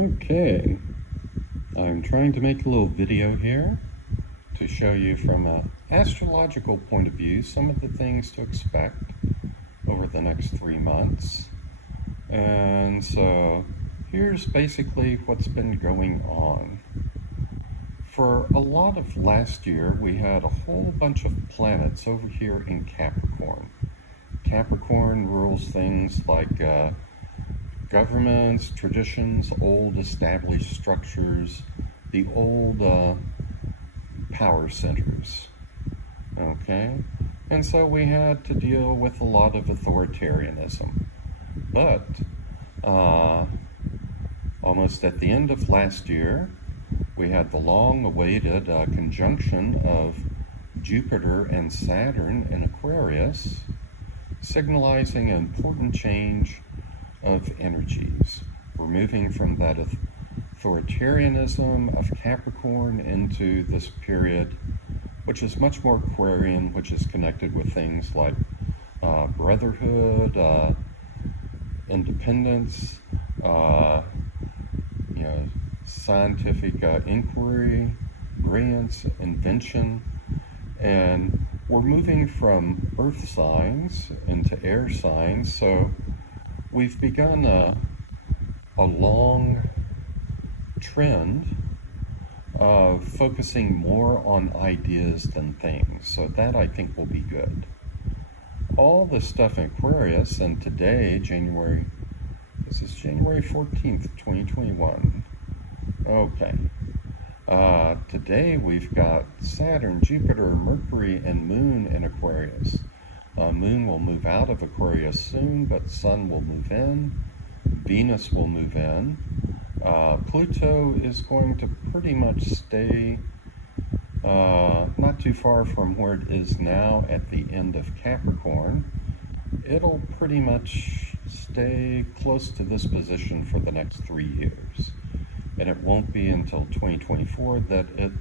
Okay, I'm trying to make a little video here to show you from an astrological point of view some of the things to expect over the next 3 months. And so here's basically what's been going on. For a lot of last year, we had a whole bunch of planets over here in Capricorn. Capricorn rules things like governments, traditions, old established structures, the old power centers. Okay? And so we had to deal with a lot of authoritarianism. But almost at the end of last year, we had the long-awaited conjunction of Jupiter and Saturn in Aquarius, signalizing an important change of energies. We're moving from that authoritarianism of Capricorn into this period, which is much more Aquarian, which is connected with things like brotherhood, independence, scientific inquiry, brilliance, invention, and we're moving from earth signs into air signs, so we've begun a long trend of focusing more on ideas than things, so that I think will be good. All this stuff in Aquarius, and today, this is January 14th, 2021. Okay. Today we've got Saturn, Jupiter, Mercury, and Moon in Aquarius. Moon will move out of Aquarius soon, but Sun will move in. Venus will move in. Pluto is going to pretty much stay not too far from where it is now at the end of Capricorn. It'll pretty much stay close to this position for the next 3 years. And it won't be until 2024 that it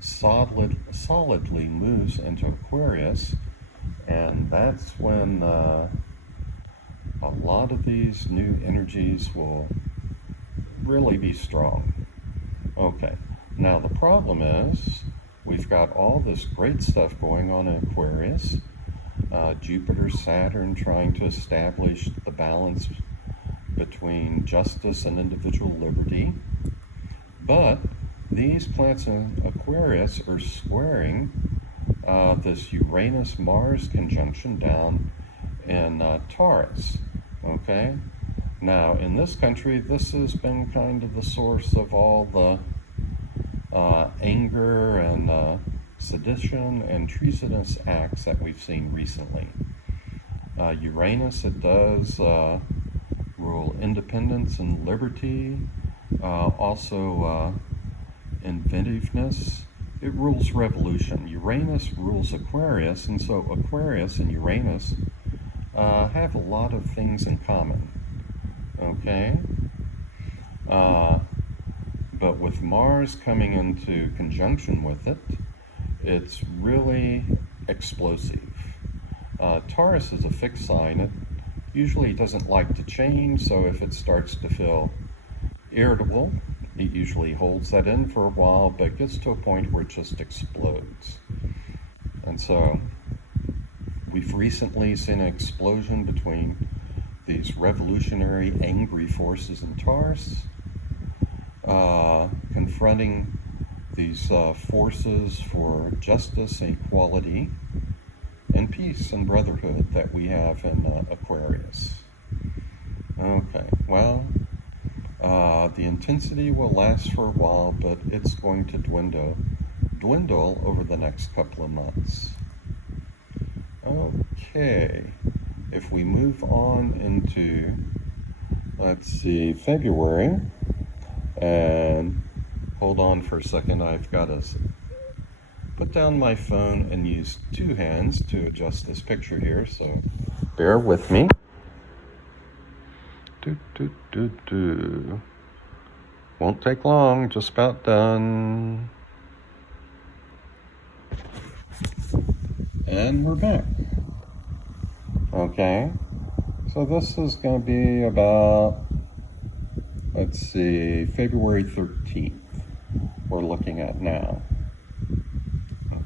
solidly moves into Aquarius, and that's when a lot of these new energies will really be strong. Okay, now the problem is we've got all this great stuff going on in Aquarius. Jupiter, Saturn trying to establish the balance between justice and individual liberty. But these planets in Aquarius are squaring this Uranus-Mars conjunction down in Taurus. Okay? Now, in this country, this has been kind of the source of all the anger and sedition and treasonous acts that we've seen recently. Uranus, it does rule independence and liberty, also inventiveness. It rules revolution. Uranus rules Aquarius, and so Aquarius and Uranus have a lot of things in common. Okay? But with Mars coming into conjunction with it, it's really explosive. Taurus is a fixed sign. It usually doesn't like to change, so if it starts to feel irritable, it usually holds that in for a while, but gets to a point where it just explodes. And so we've recently seen an explosion between these revolutionary, angry forces in Taurus, confronting these forces for justice and equality and peace and brotherhood that we have in Aquarius. Okay, well, the intensity will last for a while, but it's going to dwindle over the next couple of months. Okay, if we move on into, let's see, February, and hold on for a second, I've got to put down my phone and use 2 hands to adjust this picture here, so bear with me. Won't take long, just about done. And we're back. Okay, so this is going to be about let's see, February 13th, we're looking at now.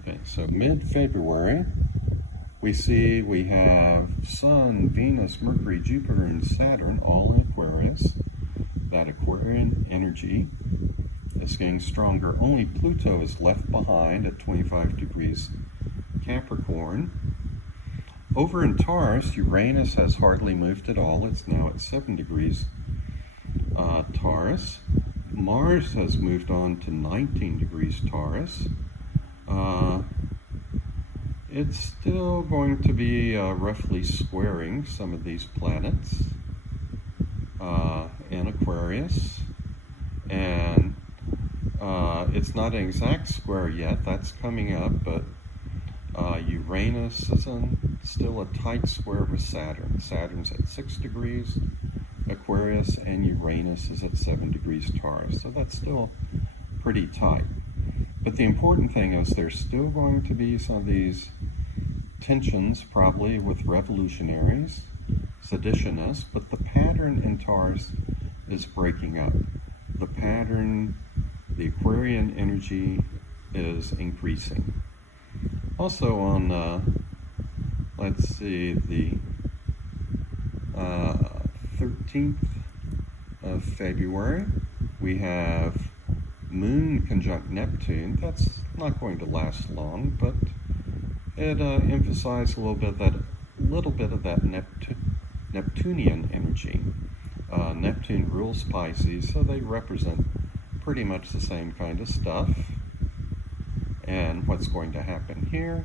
Okay, so mid-February, we have Sun, Venus, Mercury, Jupiter, and Saturn all in Aquarius. That Aquarian energy is getting stronger. Only Pluto is left behind at 25 degrees Capricorn. Over in Taurus, Uranus has hardly moved at all. It's now at 7 degrees Taurus. Mars has moved on to 19 degrees Taurus. It's still going to be roughly squaring some of these planets in Aquarius. And it's not an exact square yet. That's coming up, but Uranus is still a tight square with Saturn. Saturn's at 6 degrees Aquarius, and Uranus is at 7 degrees Taurus. So that's still pretty tight. But the important thing is there's still going to be some of these tensions, probably with revolutionaries, seditionists, but the pattern in Taurus is breaking up. The pattern, the Aquarian energy is increasing. Also on, let's see, the 13th of February, we have Moon conjunct Neptune. That's not going to last long, but it emphasized a little bit of that Neptunian energy. Neptune rules Pisces, so they represent pretty much the same kind of stuff. And what's going to happen here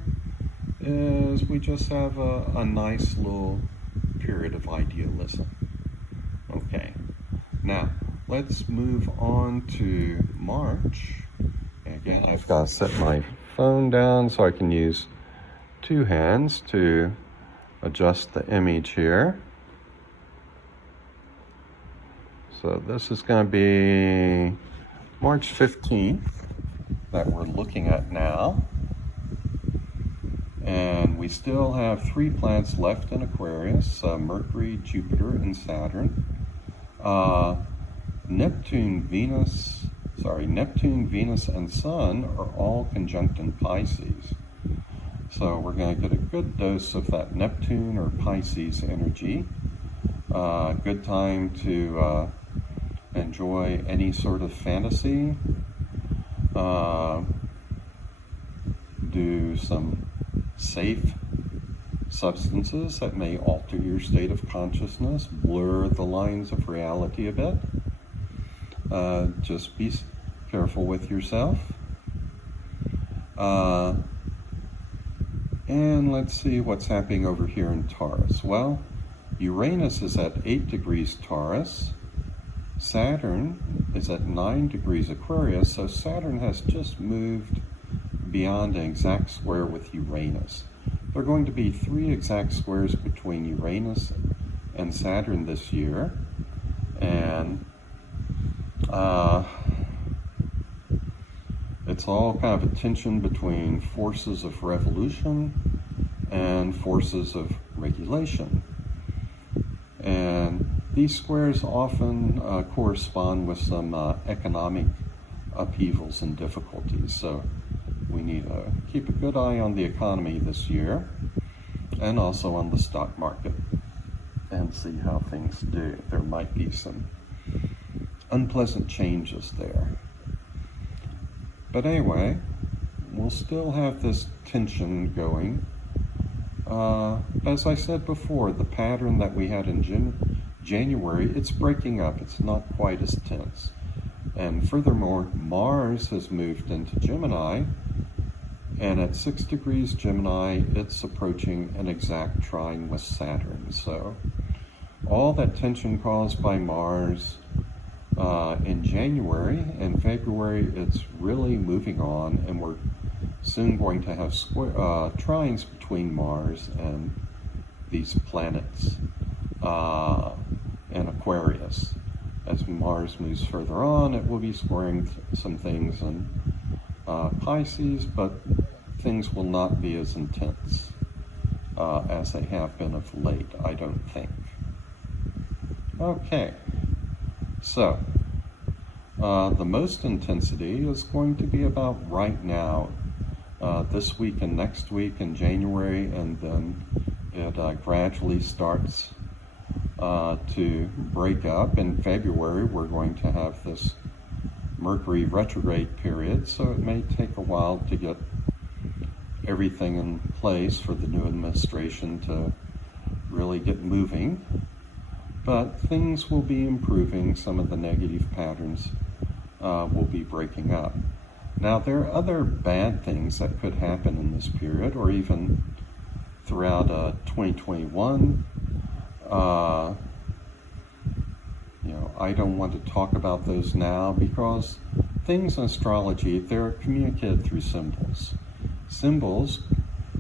is we just have a nice little period of idealism. Okay, now let's move on to March. Again, I've got to set my phone down so I can use two hands to adjust the image here. So this is going to be March 15th that we're looking at now. And we still have 3 planets left in Aquarius, Mercury, Jupiter, and Saturn. Neptune, Venus, and Sun are all conjunct in Pisces. So we're going to get a good dose of that Neptune or Pisces energy. Good time to enjoy any sort of fantasy. Do some safe substances that may alter your state of consciousness, blur the lines of reality a bit. Just be careful with yourself. And let's see what's happening over here in Taurus. Well, Uranus is at 8 degrees Taurus. Saturn is at 9 degrees Aquarius, so Saturn has just moved beyond an exact square with Uranus. There are going to be 3 exact squares between Uranus and Saturn this year, and it's all kind of a tension between forces of revolution and forces of regulation. And these squares often correspond with some economic upheavals and difficulties. So we need to keep a good eye on the economy this year and also on the stock market and see how things do. There might be some unpleasant changes there. But anyway, we'll still have this tension going. As I said before, the pattern that we had in January, it's breaking up. It's not quite as tense. And furthermore, Mars has moved into Gemini, and at 6 degrees Gemini, it's approaching an exact trine with Saturn. So all that tension caused by Mars in January and February, it's really moving on, and we're soon going to have trines between Mars and these planets in Aquarius. As Mars moves further on, it will be squaring some things in Pisces, but things will not be as intense as they have been of late, I don't think. Okay, so The most intensity is going to be about right now, this week and next week in January, and then it gradually starts to break up. In February, we're going to have this Mercury retrograde period, so it may take a while to get everything in place for the new administration to really get moving. But things will be improving. Some of the negative patterns will be breaking up. Now, there are other bad things that could happen in this period, or even throughout 2021. I don't want to talk about those now because things in astrology, they're communicated through symbols. Symbols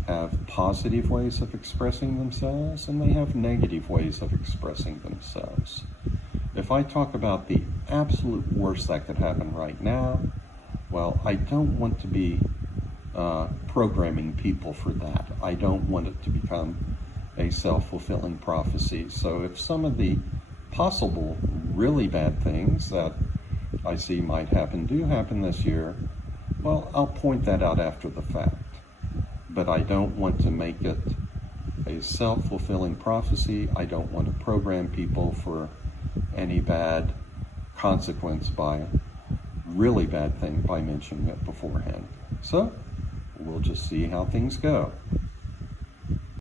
have positive ways of expressing themselves, and they have negative ways of expressing themselves. If I talk about the absolute worst that could happen right now, well, I don't want to be programming people for that. I don't want it to become a self-fulfilling prophecy. So if some of the possible really bad things that I see might happen do happen this year, well, I'll point that out after the fact. But I don't want to make it a self-fulfilling prophecy. I don't want to program people for any bad consequence by really bad thing by mentioning it beforehand. So we'll just see how things go.